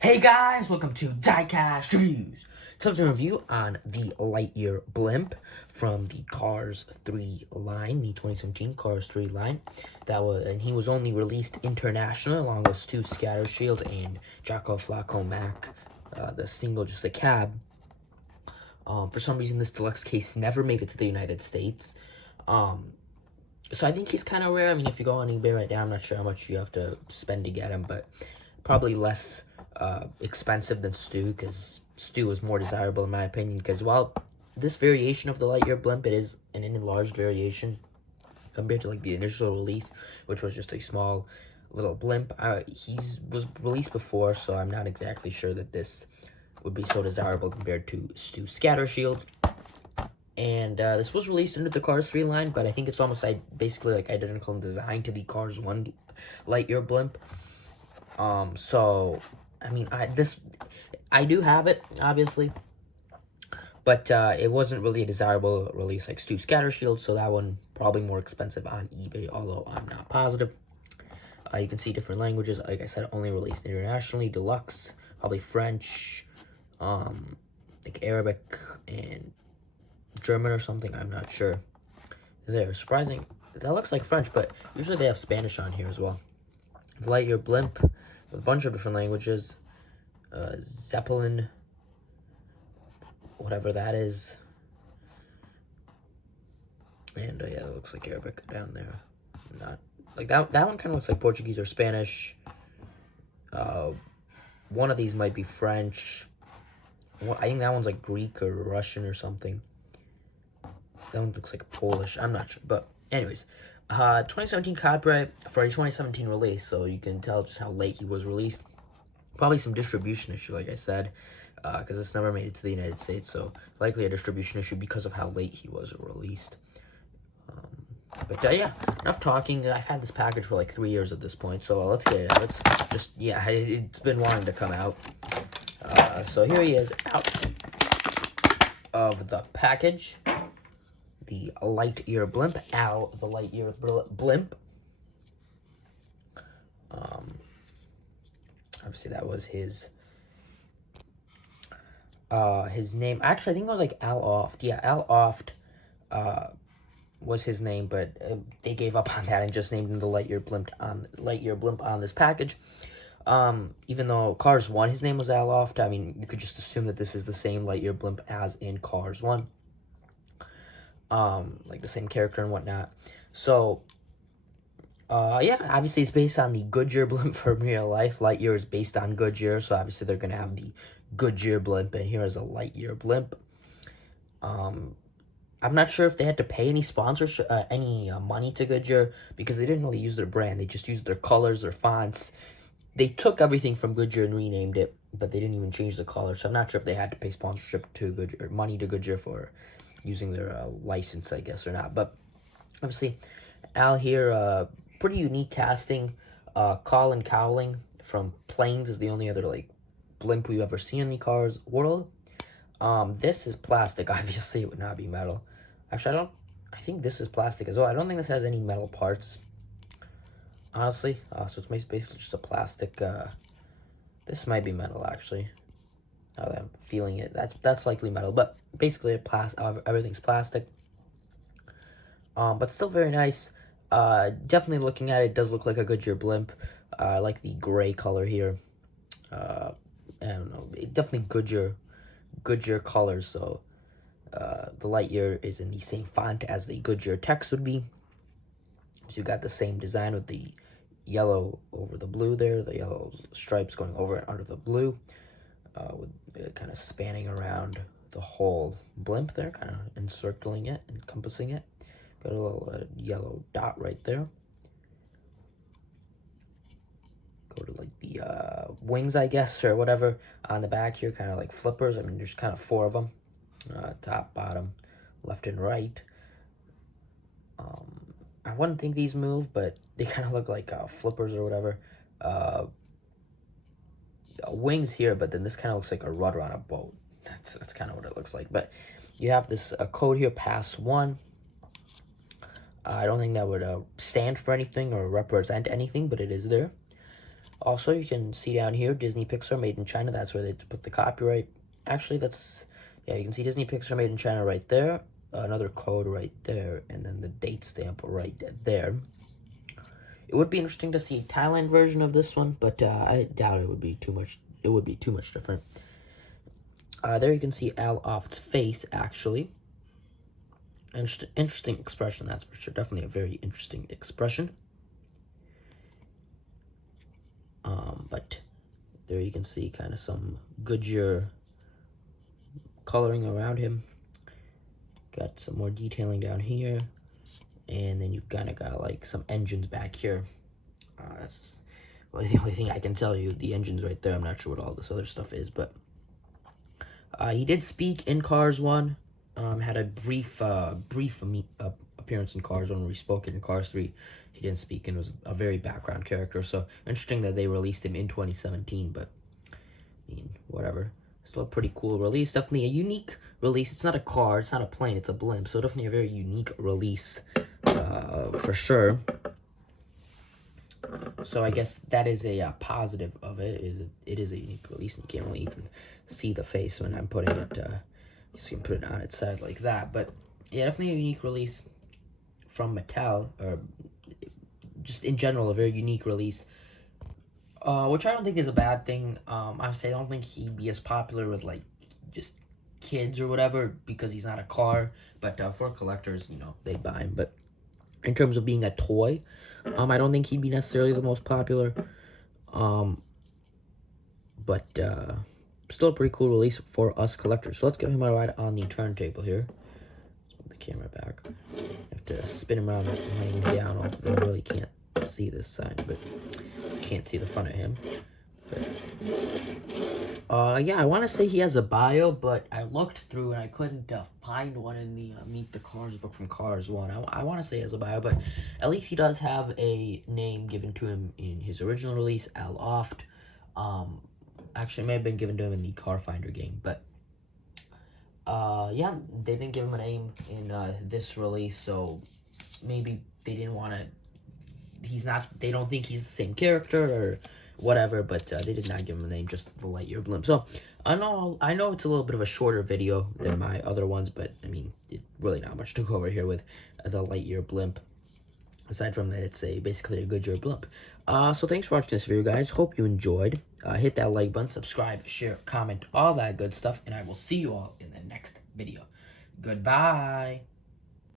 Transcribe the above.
Hey guys, welcome to Diecast Reviews. So it's a review on the Lightyear Blimp from the Cars 3 line, the 2017 Cars 3 line. And he was only released internationally along with Stu Scattershield and Jocko Flacco Mac, the single, just the cab. For some reason, this deluxe case never made it to the United States. So I think he's kind of rare. I mean, if you go on eBay right now, I'm not sure how much you have to spend to get him, but probably less expensive than Stu, because Stu is more desirable in my opinion, because while this variation of the Lightyear Blimp, it is an enlarged variation compared to like the initial release, which was just a small little blimp. He was released before, so I'm not exactly sure that this would be so desirable compared to Stu Scattershields. And this was released under the Cars 3 line, but I think it's almost basically like identical in design to the Cars 1 Lightyear Blimp. So I mean, I do have it, obviously, but it wasn't really a desirable release like Stu Scattershield, so that one probably more expensive on eBay, although I'm not positive. You can see different languages. Like I said, only released internationally, deluxe, probably French, like Arabic and German or something, I'm not sure. There, surprising. That looks like French, but usually they have Spanish on here as well. The Lightyear Blimp with a bunch of different languages. Zeppelin, whatever that is. And yeah, it looks like Arabic down there. Not like that one kind of looks like Portuguese or Spanish. One of these might be French. I think that one's like Greek or Russian or something. That one looks like Polish. I'm not sure. But anyways, 2017 copyright for a 2017 release. So you can tell just how late he was released. Probably some distribution issue, like I said, because this never made it to the United States. So likely a distribution issue because of how late he was released. But yeah, enough talking. I've had this package for like 3 years at this point. So let's get it out. It's just, yeah, it's been wanting to come out. So here he is out of the package. The Lightyear Blimp, the Lightyear Blimp. Obviously that was his name. Actually, I think it was like Al Oft. Yeah, Al Oft was his name, but they gave up on that and just named him the Lightyear Blimp on this package. Even though Cars 1, his name was Al Oft, I mean, you could just assume that this is the same Lightyear Blimp as in Cars 1. Like the same character and whatnot. So, yeah, obviously it's based on the Goodyear blimp from real life. Lightyear is based on Goodyear, so obviously they're going to have the Goodyear blimp, and here is a Lightyear blimp. I'm not sure if they had to pay any sponsorship, any money to Goodyear, because they didn't really use their brand. They just used their colors, their fonts. They took everything from Goodyear and renamed it, but they didn't even change the color, so I'm not sure if they had to pay sponsorship to Goodyear, money to Goodyear for using their license, I guess, or not. But obviously, Al here, pretty unique casting. Colin Cowling from Planes is the only other like blimp we've ever seen in the Cars world. This is plastic. Obviously, it would not be metal. Actually, I think this is plastic as well. I don't think this has any metal parts, honestly. So it's basically just a plastic. This might be metal, actually. Now that I'm feeling it, that's likely metal, but basically everything's plastic. But still very nice. Definitely looking at it, does look like a Goodyear blimp. I like the gray color here. I don't know, definitely Goodyear colors. So the Lightyear is in the same font as the Goodyear text would be. So you got the same design with the yellow over the blue there, the yellow stripes going over and under the blue. With it kind of spanning around the whole blimp there, kind of encircling it, encompassing it. Got a little yellow dot right there. Go to like the wings, I guess, or whatever on the back here, kind of like flippers. I mean, there's kind of 4 of them, top, bottom, left, and right. I wouldn't think these move, but they kind of look like flippers or whatever. Wings here, but then this kind of looks like a rudder on a boat. That's kind of what it looks like. But you have this code here, pass 1. I don't think that would stand for anything or represent anything, but it is there. Also, you can see down here, Disney Pixar made in China. That's where they put the copyright. Actually, that's, yeah, you can see Disney Pixar made in China right there. Another code right there, and then the date stamp right there. It would be interesting to see a Thailand version of this one, but I doubt it would be too much. It would be too much different. There you can see Al Oft's face, actually. Interesting expression, that's for sure. Definitely a very interesting expression. But there you can see kind of some Goodyear coloring around him. Got some more detailing down here. And then you've kind of got like some engines back here. That's well, the only thing I can tell you. The engine's right there. I'm not sure what all this other stuff is, but he did speak in Cars 1. Had a brief appearance in Cars 1 where he spoke in Cars 3. He didn't speak and was a very background character. So interesting that they released him in 2017, but I mean, whatever. Still a pretty cool release. Definitely a unique release. It's not a car. It's not a plane. It's a blimp. So definitely a very unique release for sure. So I guess that is a positive of it. It is a unique release, and you can't really even see the face when I'm putting it. You can put it on its side like that. But yeah, definitely a unique release from Mattel, or just in general, a very unique release. Which I don't think is a bad thing. Obviously, I don't think he'd be as popular with like just kids or whatever because he's not a car. But for collectors, you know, they buy him. But in terms of being a toy, I don't think he'd be necessarily the most popular. But still a pretty cool release for us collectors. So let's give him a ride on the turntable here. Let's move the camera back. I have to spin him around laying down. Although I really can't see this side, but you can't see the front of him. But, yeah, I want to say he has a bio, but I looked through and I couldn't find one in the Meet the Cars book from Cars 1. I want to say he has a bio, but at least he does have a name given to him in his original release, Al Oft. Actually, it may have been given to him in the Car Finder game, but yeah, they didn't give him a name in this release, so maybe they didn't want to. They don't think he's the same character or whatever, but they did not give him a name, just the Lightyear Blimp. So I know it's a little bit of a shorter video than my other ones, but I mean, really not much to go over here with the Lightyear Blimp. Aside from that, it's basically a Goodyear blimp. So thanks for watching this video, guys. Hope you enjoyed. Hit that like button, subscribe, share, comment, all that good stuff, and I will see you all in the next video. Goodbye.